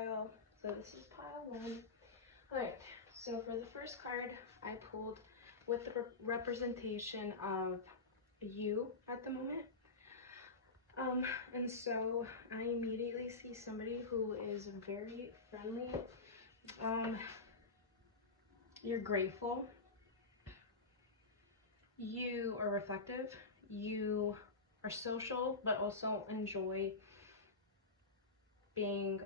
pile. So this is pile 1. Alright, so for the first card I pulled with the representation of you at the moment. And so I immediately see somebody who is very friendly. You're grateful. You are reflective. You are social, but also enjoy being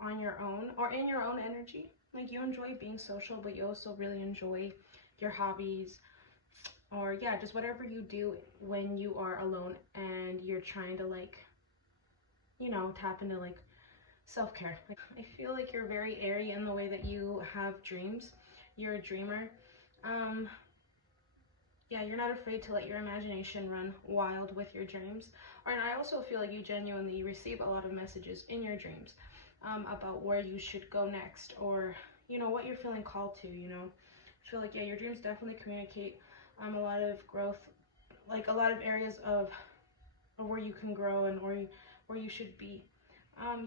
on your own or in your own energy. Like, you enjoy being social, but you also really enjoy your hobbies, or yeah, just whatever you do when you are alone and you're trying to, like, you know, tap into like self-care. Like, I feel like you're very airy in the way that you have dreams. You're a dreamer. Yeah, you're not afraid to let your imagination run wild with your dreams. And I also feel like you genuinely receive a lot of messages in your dreams about where you should go next, or, you know, what you're feeling called to, you know. I feel like, yeah, your dreams definitely communicate a lot of growth, like a lot of areas of where you can grow and where you should be.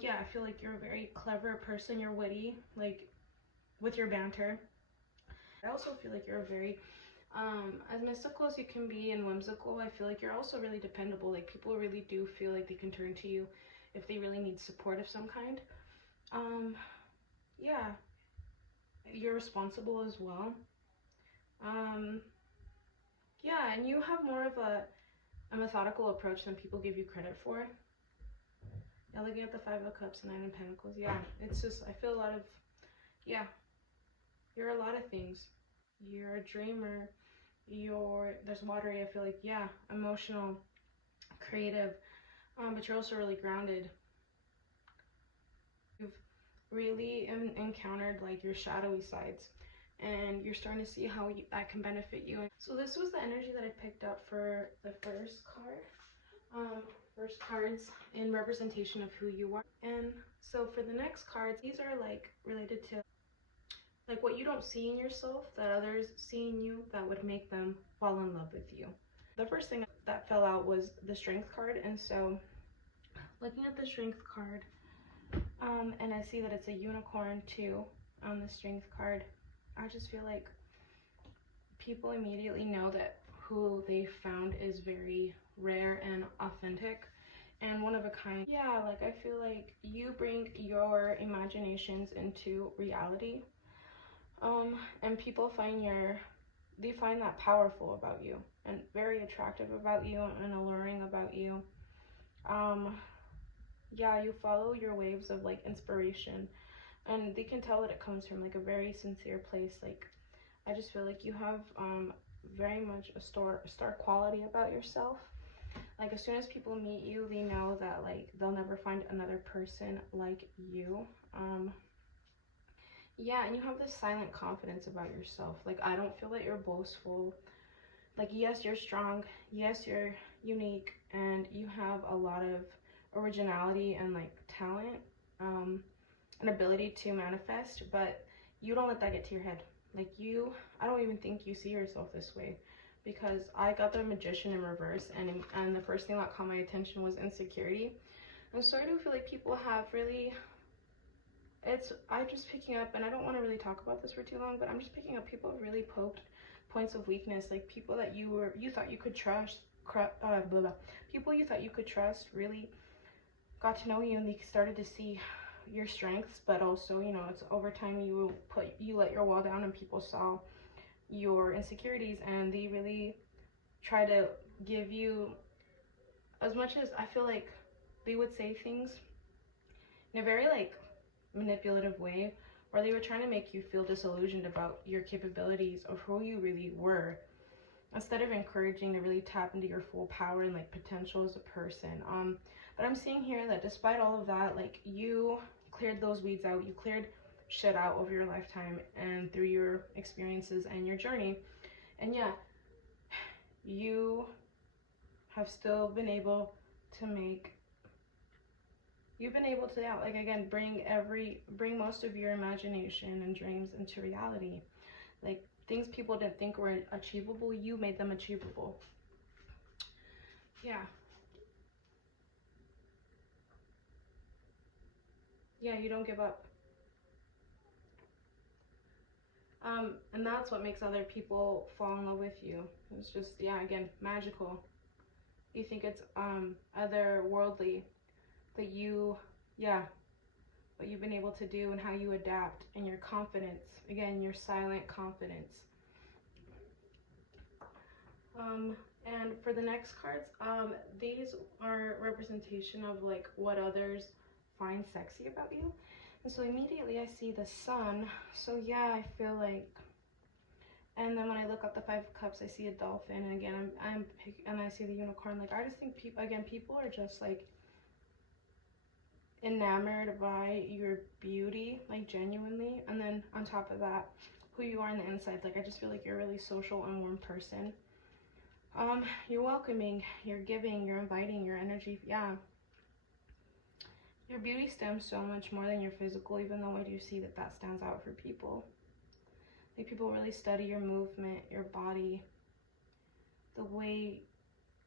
Yeah, I feel like you're a very clever person. You're witty, like, with your banter. I also feel like you're a very as mystical as you can be and whimsical. I feel like you're also really dependable. Like, people really do feel like they can turn to you if they really need support of some kind. Yeah, you're responsible as well. Yeah, and you have more of a methodical approach than people give you credit for. Yeah, looking at the 5 of Cups and 9 of Pentacles. Yeah, it's just, I feel a lot of, yeah, you're a lot of things. You're a dreamer. There's watery, I feel like, yeah, emotional, creative, but you're also really grounded. You've really encountered like your shadowy sides, and you're starting to see how that can benefit you. So this was the energy that I picked up for the first card. First cards in representation of who you are. And so for the next cards, these are like related to like what you don't see in yourself that others see in you that would make them fall in love with you. The first thing that fell out was the Strength card, and so looking at the Strength card, and I see that it's a unicorn too on the Strength card, I just feel like people immediately know that who they found is very rare and authentic and one of a kind. Yeah, like, I feel like you bring your imaginations into reality. And people find that powerful about you and very attractive about you and alluring about you. Yeah, you follow your waves of like inspiration, and they can tell that it comes from like a very sincere place. Like, I just feel like you have very much a star quality about yourself. Like, as soon as people meet you, they know that like they'll never find another person like you. Yeah, and you have this silent confidence about yourself. Like, I don't feel that you're boastful. Like, yes, you're strong. Yes, you're unique, and you have a lot of originality and like talent, an ability to manifest, but you don't let that get to your head. Like, I don't even think you see yourself this way, because I got the Magician in reverse, and the first thing that caught my attention was insecurity. And so I do feel like people have really, I'm just picking up, and I don't want to really talk about this for too long, but I'm just picking up people have really poked points of weakness, like people that you thought you could trust, people you thought you could trust really got to know you, and they started to see your strengths, but also, you know, it's over time you let your wall down and people saw your insecurities, and they really try to give you, as much as I feel like they would say things in a very like manipulative way, or they were trying to make you feel disillusioned about your capabilities of who you really were, instead of encouraging to really tap into your full power and like potential as a person. But I'm seeing here that despite all of that, like, you cleared those weeds out, you cleared shit out over your lifetime and through your experiences and your journey. And yeah, you have still been able to yeah, like, again, bring most of your imagination and dreams into reality. Like, things people didn't think were achievable, you made them achievable. Yeah. Yeah, you don't give up. And that's what makes other people fall in love with you. It's just, yeah, again, magical. You think it's otherworldly that you, yeah, what you've been able to do and how you adapt and your confidence. Again, your silent confidence. And for the next cards, these are representation of like what others find sexy about you. And so immediately I see the sun. So yeah, I feel like, and then when I look up the Five of Cups, I see a dolphin, and again, and I see the unicorn. Like, I just think people are just like enamored by your beauty, like genuinely. And then on top of that, who you are on the inside. Like, I just feel like you're a really social and warm person. You're welcoming, you're giving, you're inviting, your energy, yeah. Your beauty stems so much more than your physical, even though I do see that that stands out for people. Like, people really study your movement, your body, the way,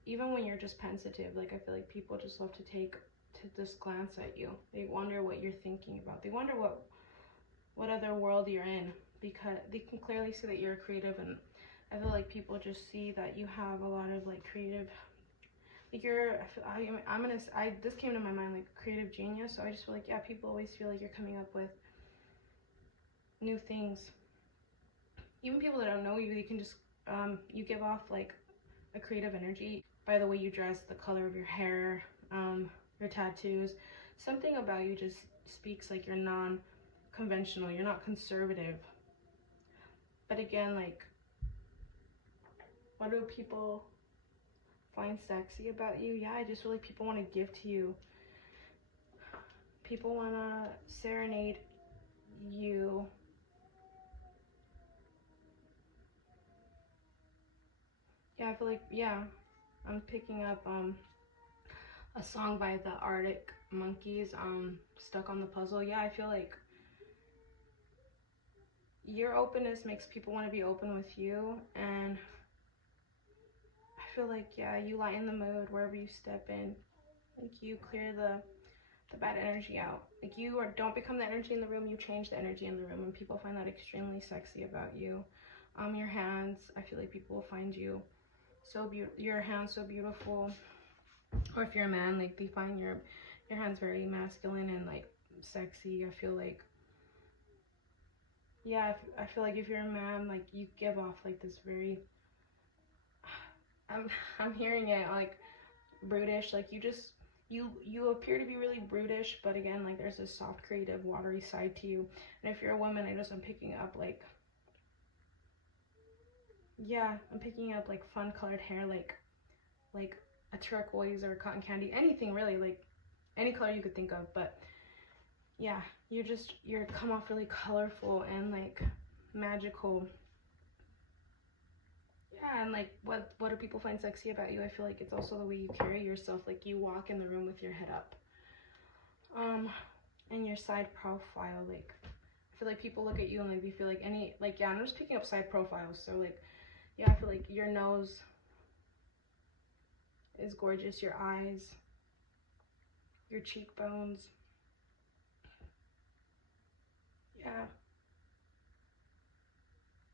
even when you're just pensive, like, I feel like people just love to just glance at you. They wonder what you're thinking about. They wonder what other world you're in, because they can clearly see that you're creative, and I feel like people just see that you have a lot of like creative, like this came to my mind, like creative genius. So I just feel like, yeah, people always feel like you're coming up with new things. Even people that don't know you, they can just, you give off like a creative energy by the way you dress, the color of your hair, your tattoos. Something about you just speaks like you're non-conventional, you're not conservative. But again, like, what do people find sexy about you? Yeah, I just feel like people want to give to you. People want to serenade you. Yeah, I feel like, yeah, I'm picking up a song by the Arctic Monkeys, Stuck on the Puzzle. Yeah, I feel like your openness makes people want to be open with you, and I feel like, yeah, you lighten the mood wherever you step in. Like, you clear the bad energy out. Like, don't become the energy in the room, you change the energy in the room, and people find that extremely sexy about you. Your hands, I feel like people will find you so beautiful, your hands so beautiful. Or if you're a man, like, they find your hands very masculine and like sexy. I feel like, yeah, I feel like if you're a man, like, you give off like this very, I'm hearing it like brutish, like you appear to be really brutish, but again, like, there's this soft, creative, watery side to you. And if you're a woman, I'm picking up like, yeah, I'm picking up like fun colored hair, like a turquoise or a cotton candy, anything really, like any color you could think of. But yeah, you're come off really colorful and like magical. Yeah, and like, what do people find sexy about you? I feel like it's also the way you carry yourself. Like, you walk in the room with your head up. And your side profile, like, I feel like people look at you and like they feel like yeah, I'm just picking up side profiles. So like, yeah, I feel like your nose is gorgeous, your eyes, your cheekbones. Yeah,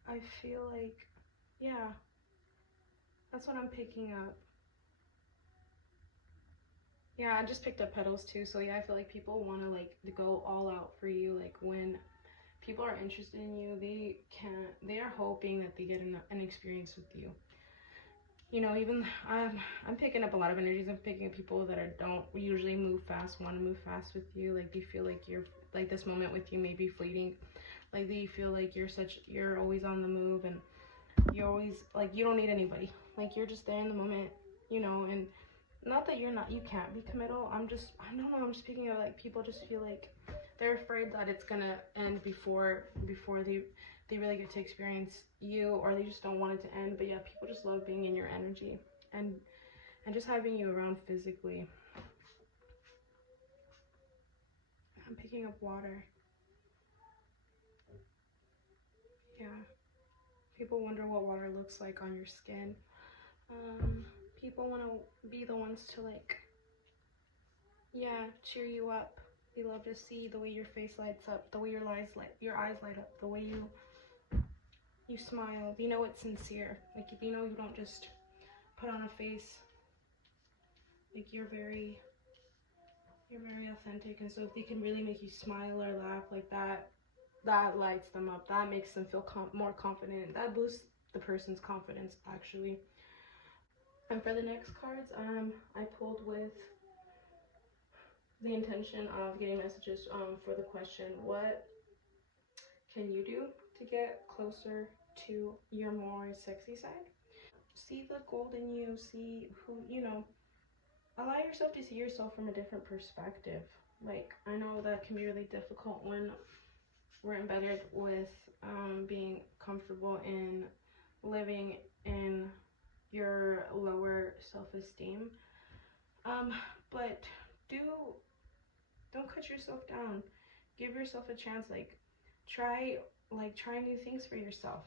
I feel like, yeah, that's what I'm picking up. Yeah, I just picked up petals too. So yeah, I feel like people want to like go all out for you. Like, when people are interested in you, they are hoping that they get an experience with you. You know, even I'm picking up a lot of energies. I'm picking up people that don't usually move fast, want to move fast with you. Like, they feel like you're, like, this moment with you may be fleeting. Like, they feel like you're always on the move, and you're always like, you don't need anybody. Like, you're just there in the moment, you know. And not that you can't be committal. I don't know, I'm just picking up like people just feel like they're afraid that it's gonna end before they really get to experience you, or they just don't want it to end. But yeah, people just love being in your energy and just having you around physically. I'm picking up water. Yeah, people wonder what water looks like on your skin. People want to be the ones to like, yeah, cheer you up, They love to see the way your face lights up, the way your eyes light up, the way you smile. They know it's sincere. Like, if you know you don't just put on a face, like you're very authentic. And so if they can really make you smile or laugh like that, that lights them up. That makes them feel more confident. That boosts the person's confidence, actually. And for the next cards, I pulled with the intention of getting messages for the question, what can you do to get closer to your more sexy side? See the gold in you. See who, allow yourself to see yourself from a different perspective. Like, I know that can be really difficult when we're embedded with being comfortable in living in your lower self-esteem. But don't cut yourself down. Give yourself a chance. Try new things for yourself.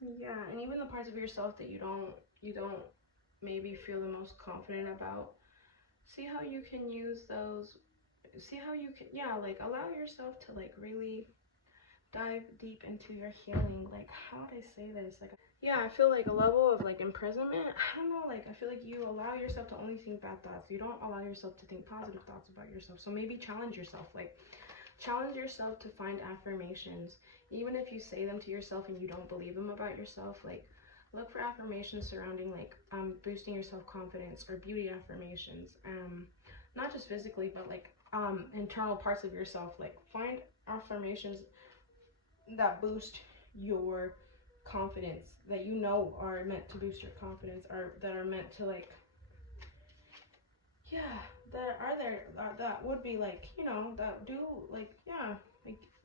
Yeah, and even the parts of yourself that you don't maybe feel the most confident about, see how you can use those. See how you can, allow yourself to really dive deep into your healing. Like, how would I say this? I feel like a level of imprisonment. I don't know, I feel like you allow yourself to only think bad thoughts. You don't allow yourself to think positive thoughts about yourself. So maybe challenge yourself. Challenge yourself to find affirmations. Even if you say them to yourself and you don't believe them about yourself, look for affirmations surrounding boosting your self-confidence, or beauty affirmations. Not just physically, but internal parts of yourself. Find affirmations that boost your confidence, that are meant to boost your confidence, or that are meant to that would be that do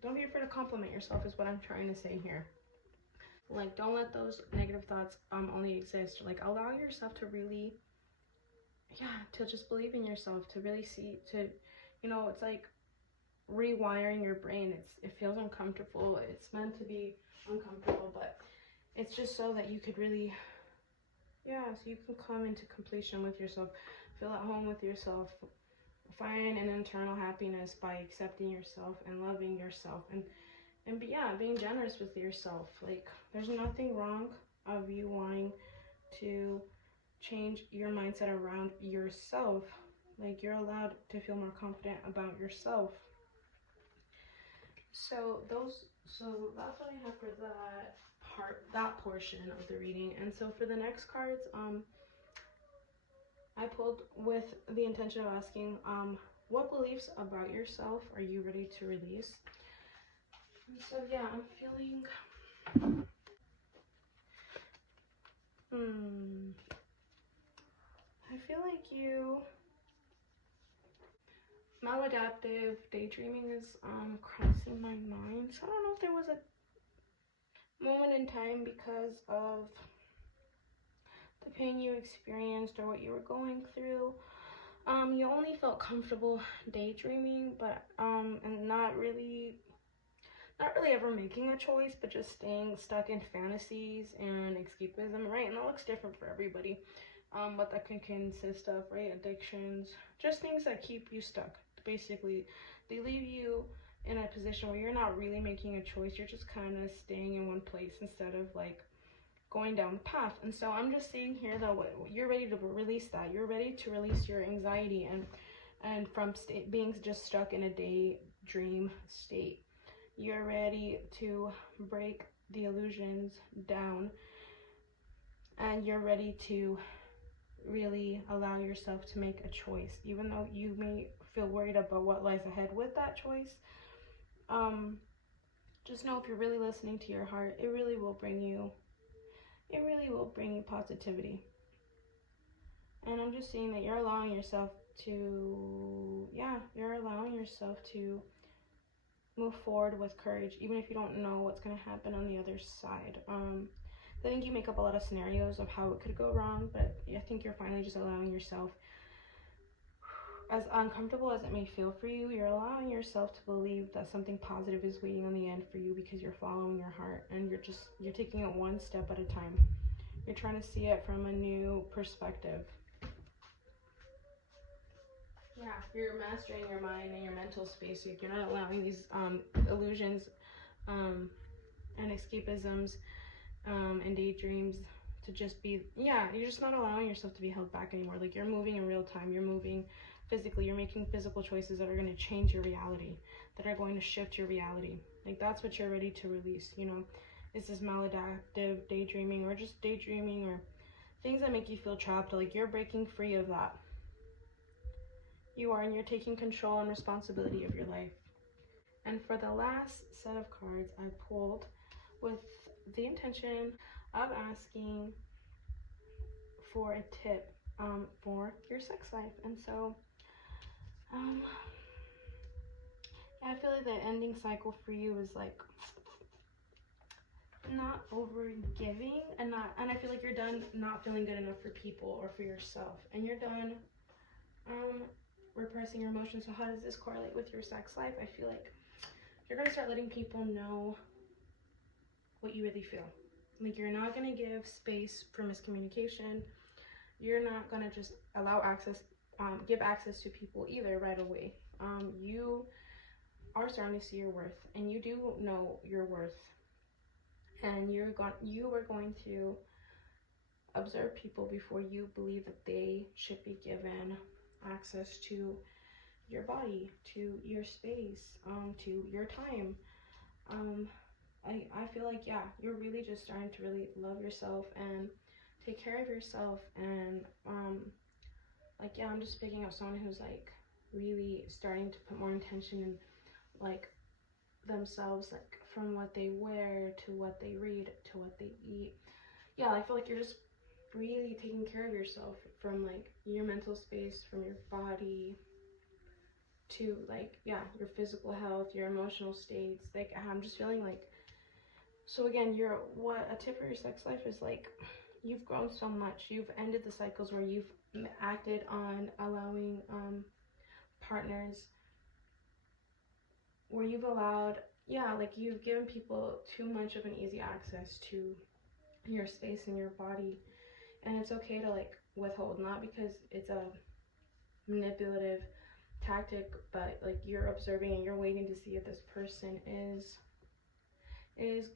don't be afraid to compliment yourself, is what I'm trying to say here. Don't let those negative thoughts only exist. Allow yourself to really to just believe in yourself, to really see, to it's like rewiring your brain. It feels uncomfortable. It's meant to be uncomfortable, but it's just so that you could really so you can come into completion with yourself, feel at home with yourself, find an internal happiness by accepting yourself and loving yourself, and being generous with yourself. There's nothing wrong of you wanting to change your mindset around yourself. You're allowed to feel more confident about yourself. So that's what I have for that portion of the reading. And so for the next cards, I pulled with the intention of asking, what beliefs about yourself are you ready to release? And so I'm feeling I feel like maladaptive daydreaming is crossing my mind. So I don't know if there was a moment in time, because of the pain you experienced or what you were going through, you only felt comfortable daydreaming, but and not really ever making a choice, but just staying stuck in fantasies and escapism, right? And that looks different for everybody. What that can consist of, right? Addictions, just things that keep you stuck. Basically, they leave you in a position where you're not really making a choice. You're just kind of staying in one place instead of going down the path. And so I'm just seeing here that you're ready to release that. You're ready to release your anxiety and from being just stuck in a daydream state. You're ready to break the illusions down, and you're ready to really allow yourself to make a choice, even though you may feel worried about what lies ahead with that choice. Just know, if you're really listening to your heart, it really will bring you positivity. And I'm just seeing that you're allowing yourself to move forward with courage, even if you don't know what's going to happen on the other side. I think you make up a lot of scenarios of how it could go wrong, but I think you're finally just allowing yourself, as uncomfortable as it may feel for you, you're allowing yourself to believe that something positive is waiting on the end for you, because you're following your heart, and you're taking it one step at a time. You're trying to see it from a new perspective. Yeah, you're mastering your mind and your mental space. You're not allowing these illusions and escapisms and daydreams to just be, yeah, you're just not allowing yourself to be held back anymore. Like, you're moving in real time, you're moving physically, you're making physical choices that are going to change your reality, that are going to shift your reality. Like, that's what you're ready to release, you know. Is this maladaptive daydreaming, or just daydreaming, or things that make you feel trapped? Like, you're breaking free of that. You are, and you're taking control and responsibility of your life. And for the last set of cards I pulled, with the intention of asking for a tip for your sex life. And so yeah, I feel like the ending cycle for you is like not over giving, and I feel like you're done not feeling good enough for people or for yourself, and you're done repressing your emotions. So how does this correlate with your sex life? I feel like you're gonna start letting people know what you really feel. Like, you're not gonna give space for miscommunication. You're not gonna just allow access, give access to people either right away. You are starting to see your worth, and you do know your worth, and you are going to observe people before you believe that they should be given access to your body, to your space, to your time. I feel like, yeah, you're really just starting to really love yourself and take care of yourself. And like, yeah, I'm just picking up someone who's like really starting to put more intention in like themselves, like from what they wear to what they read to what they eat. Yeah, I feel like you're just really taking care of yourself, from like your mental space, from your body to like, yeah, your physical health, your emotional states. Like, I'm just feeling like, so again, what a tip for your sex life is like, you've grown so much. You've ended the cycles where you've acted on allowing partners, where you've allowed, yeah, like you've given people too much of an easy access to your space and your body. And it's okay to like withhold, not because it's a manipulative tactic, but like you're observing and you're waiting to see if this person is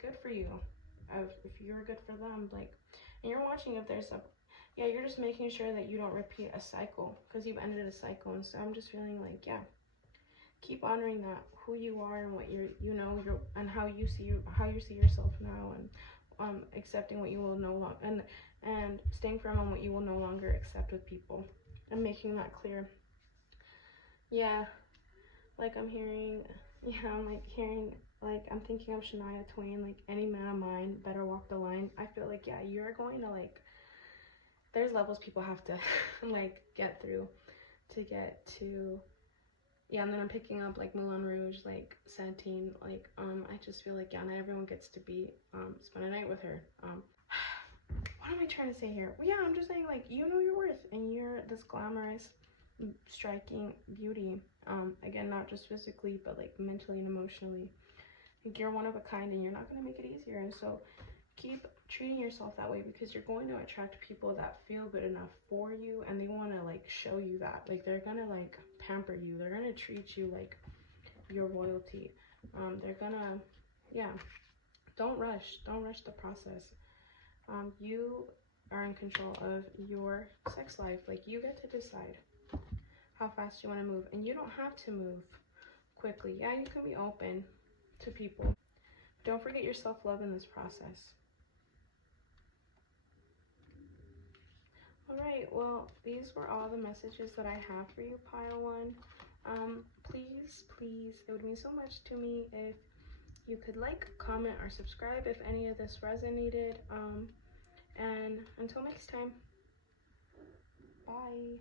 good for you, if you're good for them, like, and you're watching if there's a, yeah, you're just making sure that you don't repeat a cycle, because you've ended a cycle. And so I'm just feeling like, yeah, keep honoring that, who you are and what you're, you know, and how you see yourself now, and accepting what you will no longer, and staying firm on what you will no longer accept with people, and making that clear. Yeah, like I'm hearing, yeah, I'm like hearing, like I'm thinking of Shania Twain, like, any man of mine better walk the line. I feel like, yeah, you're going to like, there's levels people have to like get through to get to, yeah. And then I'm picking up like Moulin Rouge, like Santine, like I just feel like, yeah, not everyone gets to be spend a night with her. What am I trying to say here? Well, yeah, I'm just saying, like, you know your worth, and you're this glamorous, striking beauty. Again, not just physically, but like mentally and emotionally. Like, you're one of a kind, and you're not going to make it easier. And so keep treating yourself that way, because you're going to attract people that feel good enough for you, and they want to like show you that. Like, they're going to like pamper you. They're going to treat you like your royalty. They're going to, yeah, don't rush the process. You are in control of your sex life. Like, you get to decide how fast you want to move, and you don't have to move quickly. Yeah, you can be open to people. But don't forget your self-love in this process. All right, well, these were all the messages that I have for you, pile one. Please, it would mean so much to me if you could like, comment, or subscribe if any of this resonated. And until next time, bye.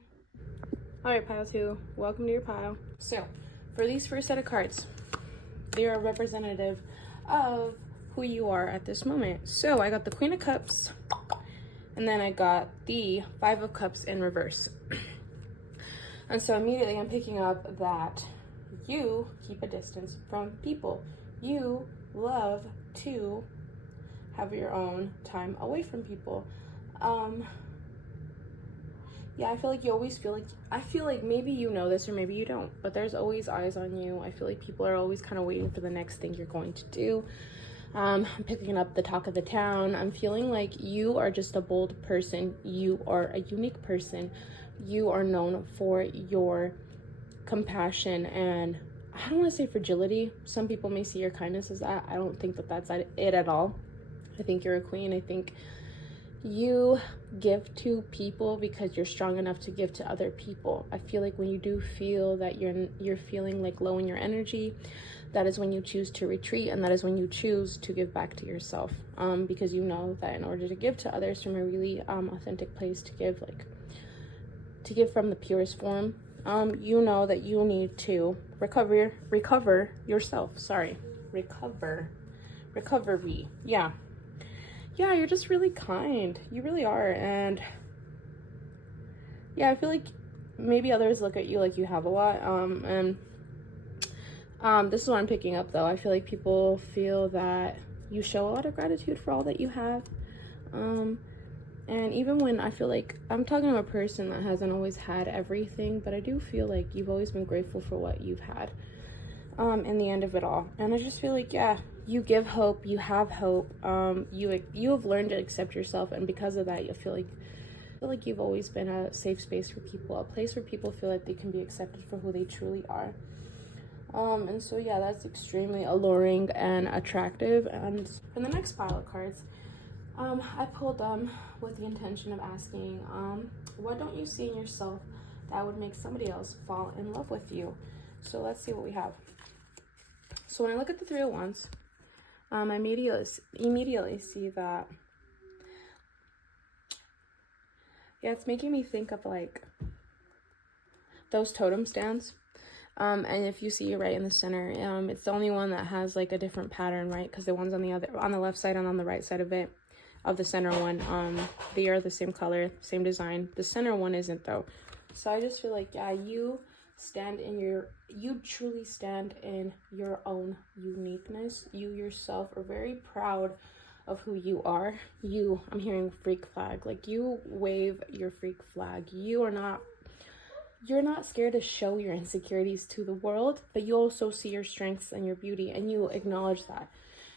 All right, pile two, welcome to your pile. So for these first set of cards, they are representative of who you are at this moment. So I got the Queen of Cups, and then I got the Five of Cups in reverse. And so immediately I'm picking up that you keep a distance from people. You love to have your own time away from people. Yeah, I feel like you always feel like, I feel like maybe you know this or maybe you don't, but there's always eyes on you. I feel like people are always kind of waiting for the next thing you're going to do. I'm picking up the talk of the town. I'm feeling like you are just a bold person. You are a unique person. You are known for your compassion and, I don't want to say fragility. Some people may see your kindness as that. I don't think that that's it at all. I think you're a queen. I think you give to people because you're strong enough to give to other people. I feel like when you do feel that you're feeling like low in your energy, that is when you choose to retreat, and that is when you choose to give back to yourself, because you know that in order to give to others from a really authentic place, to give from the purest form, you know that you need to recover yourself. Recovery. Yeah, you're just really kind. You really are. And yeah, I feel like maybe others look at you like you have a lot. This is what I'm picking up though. I feel like people feel that you show a lot of gratitude for all that you have. And even when I feel like I'm talking to a person that hasn't always had everything, but I do feel like you've always been grateful for what you've had, in the end of it all. And I just feel like, yeah, you give hope, you have hope, you have learned to accept yourself, and because of that, you feel like you've always been a safe space for people, a place where people feel like they can be accepted for who they truly are. And so yeah, that's extremely alluring and attractive. And for the next pile of cards, I pulled them with the intention of asking, what don't you see in yourself that would make somebody else fall in love with you? So let's see what we have. So when I look at the Three of Wands, I immediately see that, yeah, it's making me think of like those totem stands. And if you see right in the center, it's the only one that has like a different pattern, right? Because the ones on the left side and on the right side of it, of the center one, they are the same color, same design. The center one isn't though. So I just feel like, yeah, you truly stand in your own uniqueness. You yourself are very proud of who you are. I'm hearing freak flag. Like, you wave your freak flag. You're not scared to show your insecurities to the world, but you also see your strengths and your beauty, and you acknowledge that.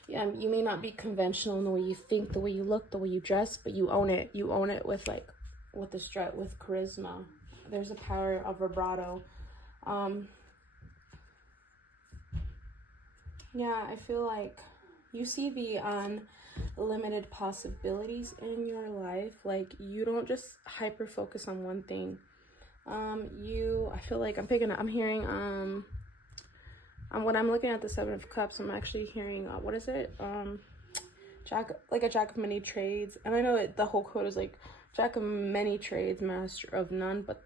Yeah, you may not be conventional in the way you think, the way you look, the way you dress, but you own it. You own it with the strut, with charisma. There's a power of vibrato. Yeah, I feel like you see the unlimited possibilities in your life. Like, you don't just hyper focus on one thing. I feel like I'm hearing, when I'm looking at the Seven of Cups, I'm actually hearing, what is it? Jack of many trades. And I know the whole quote is like, Jack of many trades, master of none, but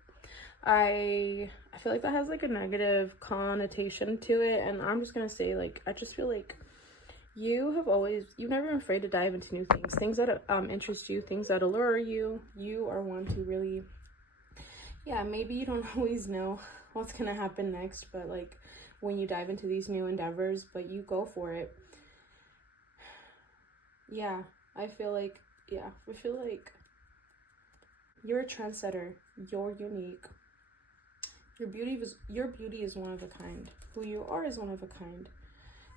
I feel like that has like a negative connotation to it. And I'm just gonna say, like, I just feel like you've never been afraid to dive into new things that interest you, things that allure you. You are one to really, yeah, maybe you don't always know what's gonna happen next, but like when you dive into these new endeavors, but you go for it. Yeah, I feel like you're a trendsetter. You're unique. Your beauty is one of a kind. Who you are is one of a kind.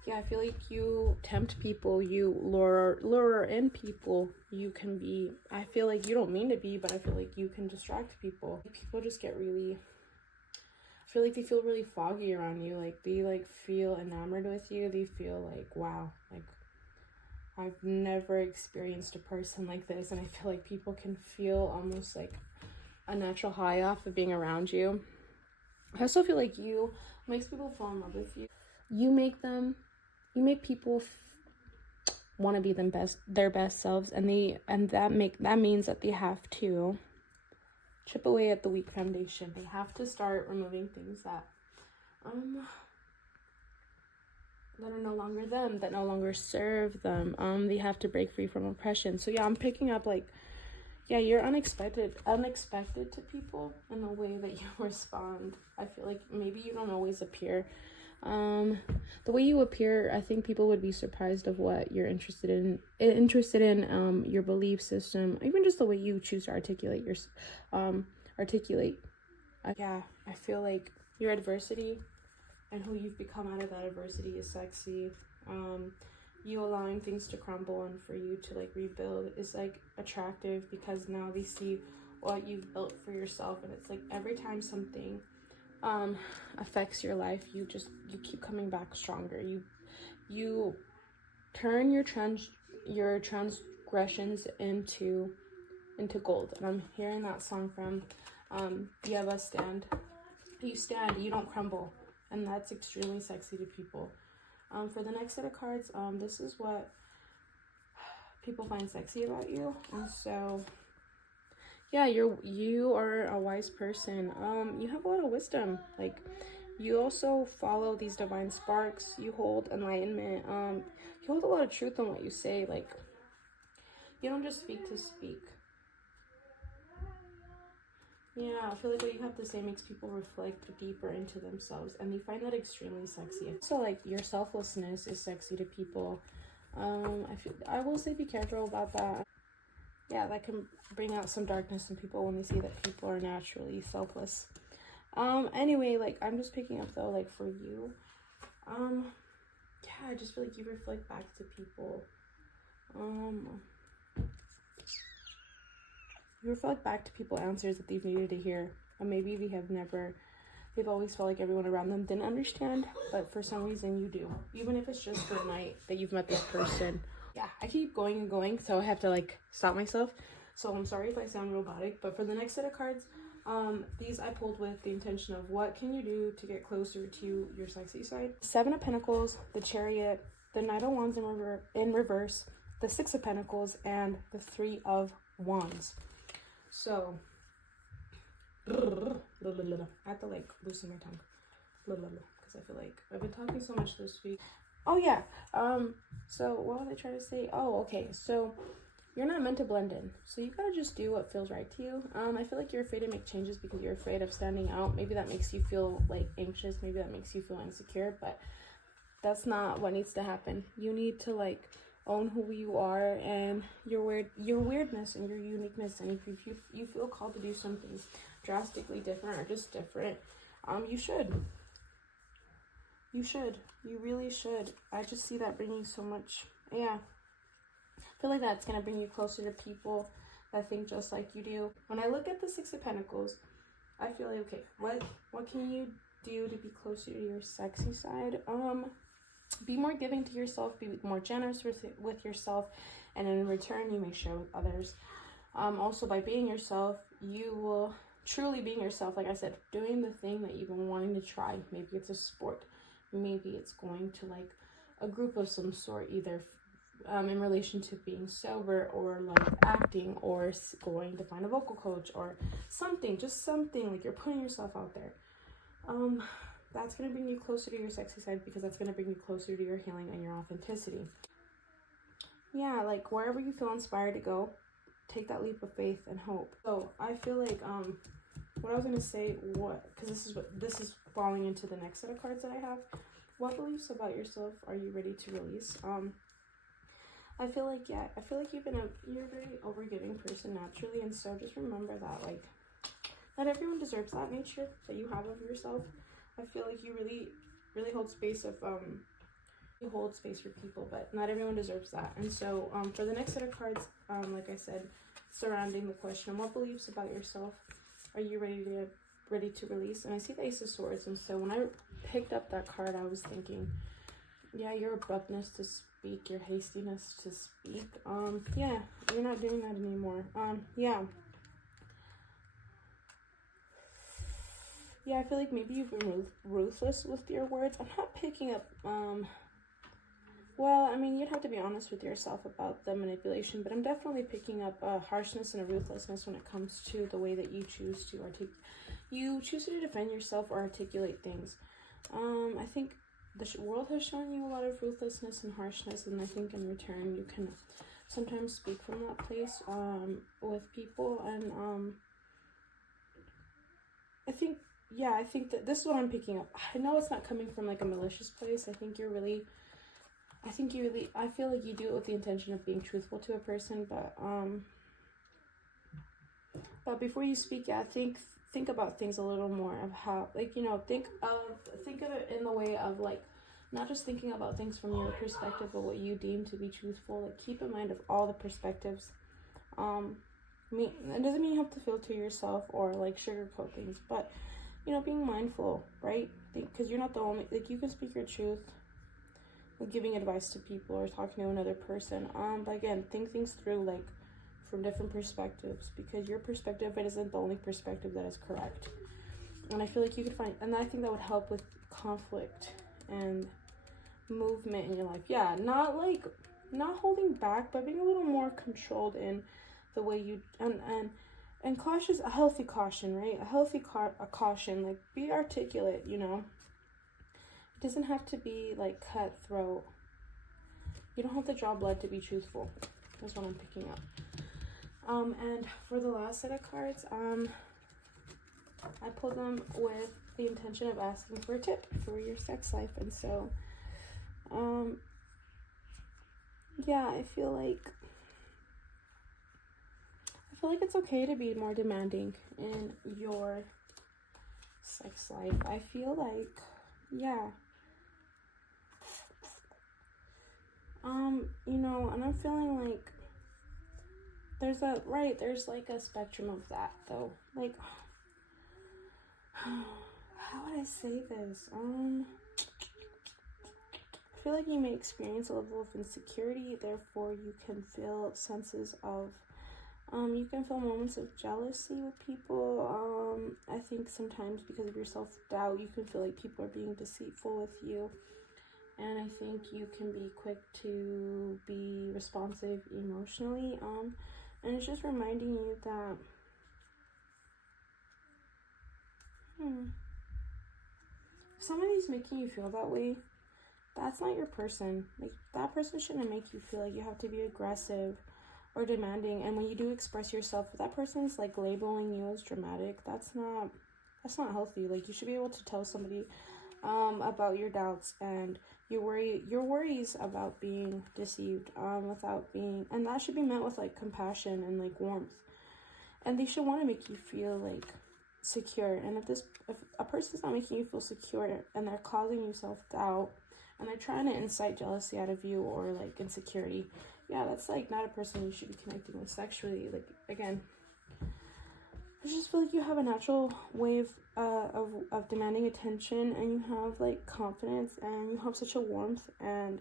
Yeah, I feel like you tempt people, you lure in people. You can be, I feel like you don't mean to be, but I feel like you can distract people. People just get really, I feel like they feel really foggy around you. Like, they like feel enamored with you. They feel like, wow, like, I've never experienced a person like this. And I feel like people can feel almost like a natural high off of being around you. I also feel like you makes people fall in love with you. You make people want to be their best selves, and that means that they have to chip away at the weak foundation. They have to start removing things that are no longer them, that no longer serve them. They have to break free from oppression. So yeah, I'm picking up like, yeah, you're unexpected to people in the way that you respond. I feel like maybe you don't always appear. The way you appear, I think people would be surprised of what you're interested in, your belief system, even just the way you choose to articulate articulate. Yeah, I feel like your adversity and who you've become out of that adversity is sexy. You allowing things to crumble and for you to like rebuild is like attractive, because now they see what you've built for yourself. And it's like every time something affects your life, you keep coming back stronger. You turn your transgressions into gold. And I'm hearing that song from Yeva Stand. You stand, you don't crumble. And that's extremely sexy to people. For the next set of cards, this is what people find sexy about you. And so, yeah, you are a wise person. You have a lot of wisdom. Like, you also follow these divine sparks. You hold enlightenment. You hold a lot of truth in what you say. Like, you don't just speak to speak. Yeah, I feel like what you have to say makes people reflect deeper into themselves, and they find that extremely sexy. So, like, your selflessness is sexy to people. I will say be careful about that. Yeah, that can bring out some darkness in people when they see that people are naturally selfless. Anyway, like, I'm just picking up though, like, for you. Yeah, I just feel like you reflect back to people. You reflect back to people answers that they've needed to hear. And maybe they've always felt like everyone around them didn't understand, but for some reason you do. Even if it's just for a night that you've met this person. Yeah, I keep going and going, so I have to like stop myself. So I'm sorry if I sound robotic, but for the next set of cards, these I pulled with the intention of what can you do to get closer to your sexy side. Seven of Pentacles, the Chariot, the Knight of Wands in reverse, the Six of Pentacles, and the Three of Wands. So, I have to like loosen my tongue, because I feel like I've been talking so much this week. Oh yeah, so what was I trying to say? Oh, okay, so you're not meant to blend in, so you gotta just do what feels right to you. I feel like you're afraid to make changes because you're afraid of standing out. Maybe that makes you feel like anxious, maybe that makes you feel insecure, but that's not what needs to happen. You need to like own who you are and your weirdness and your uniqueness. And if you feel called to do something drastically different or just different, you should. You really should. I just see that bringing so much. Yeah, I feel like that's gonna bring you closer to people that think just like you do. When I look at the Six of Pentacles, I feel like, okay, what can you do to be closer to your sexy side? Be more giving to yourself, be more generous with yourself, and in return you may share with others. Also, by being yourself, you will truly being yourself, like I said, doing the thing that you've been wanting to try. Maybe it's a sport, maybe it's going to like a group of some sort, either in relation to being sober or like acting or going to find a vocal coach or something, just something like you're putting yourself out there. That's going to bring you closer to your sexy side, because that's going to bring you closer to your healing and your authenticity. Yeah, like wherever you feel inspired to go, take that leap of faith and hope. So I feel like what I was going to say, because this is falling into the next set of cards that I have. What beliefs about yourself are you ready to release? I feel like you're a very overgiving person naturally, and so just remember that like not everyone deserves that nature that you have of yourself. I feel like you really hold space you hold space for people, but not everyone deserves that. And so for the next set of cards, like I said, surrounding the question, what beliefs about yourself are you ready to release? And I see the Ace of Swords, and so when I picked up that card, I was thinking, yeah, your abruptness to speak, your hastiness to speak, yeah, you're not doing that anymore. Yeah, I feel like maybe you've been ruthless with your words. I'm not picking up, well, I mean, you'd have to be honest with yourself about the manipulation, but I'm definitely picking up a harshness and a ruthlessness when it comes to the way that you choose to defend yourself or articulate things. I think the world has shown you a lot of ruthlessness and harshness, and I think in return you can sometimes speak from that place with people. And I think that this is what I'm picking up. I know it's not coming from like a malicious place. I feel like you do it with the intention of being truthful to a person, but But before you speak, yeah, think about things a little more of how, like, you know, think of it in the way of, like, not just thinking about things from your perspective, but what you deem to be truthful. Like, keep in mind of all the perspectives. It doesn't mean you have to filter yourself or, like, sugarcoat things, but, you know, being mindful, right? Because you're not the only, like, you can speak your truth, like, giving advice to people or talking to another person. But again, think things through, like, from different perspectives, because your perspective, it isn't the only perspective that is correct. And I feel like you could find, and I think that would help with conflict and movement in your life. Yeah, not holding back, but being a little more controlled in the way you, and cautious, a healthy caution, right? A healthy caution, like, be articulate, you know. It doesn't have to be, like, cutthroat. You don't have to draw blood to be truthful. That's what I'm picking up. And for the last set of cards, I pulled them with the intention of asking for a tip for your sex life. And so, yeah, I feel like it's okay to be more demanding in your sex life. I feel like, yeah. You know, and I'm feeling like there's like a spectrum of that, though. Like, how would I say this? I feel like you may experience a level of insecurity, therefore you can feel senses of, you can feel moments of jealousy with people. I think sometimes because of your self-doubt, you can feel like people are being deceitful with you. And I think you can be quick to be responsive emotionally. And it's just reminding you that, if somebody's making you feel that way, that's not your person. Like, that person shouldn't make you feel like you have to be aggressive or demanding. And when you do express yourself, if that person's, like, labeling you as dramatic, that's not healthy. Like, you should be able to tell somebody about your doubts and your worries about being deceived, without being, and that should be met with, like, compassion and, like, warmth. And they should want to make you feel, like, secure. And if a person's not making you feel secure and they're causing you self-doubt and they're trying to incite jealousy out of you or, like, insecurity, yeah, that's, like, not a person you should be connecting with sexually. Like, again, I just feel like you have a natural way of demanding attention, and you have, like, confidence, and you have such a warmth, and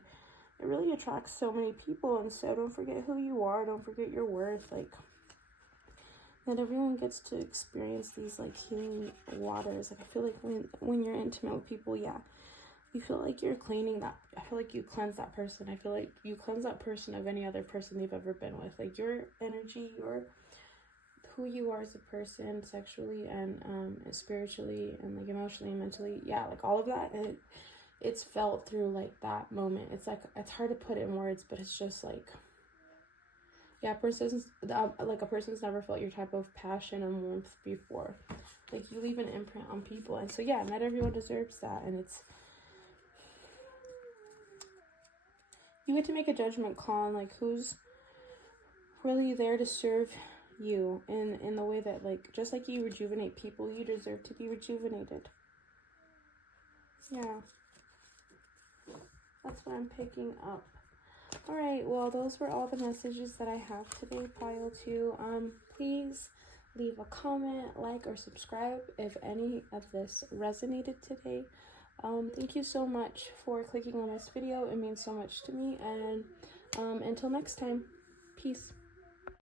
it really attracts so many people. And so don't forget who you are, don't forget your worth. Like, that everyone gets to experience these, like, healing waters. Like, I feel like when you're intimate with people, yeah, you feel like you're cleaning that. I feel like you cleanse that person. I feel like you cleanse that person of any other person they've ever been with. Like, your energy, who you are as a person, sexually and spiritually and, like, emotionally and mentally, yeah, like, all of that, and it's felt through, like, that moment. It's like, it's hard to put it in words, but it's just like, yeah, a person's never felt your type of passion and warmth before. Like, you leave an imprint on people, and so, yeah, not everyone deserves that. And you get to make a judgment call on, like, who's really there to serve you in the way that, like, just like you rejuvenate people, you deserve to be rejuvenated. Yeah, that's what I'm picking up. All right, well, those were all the messages that I have today, pile 2. Please leave a comment, like, or subscribe if any of this resonated today. Thank you so much for clicking on this video. It means so much to me. And until next time, peace.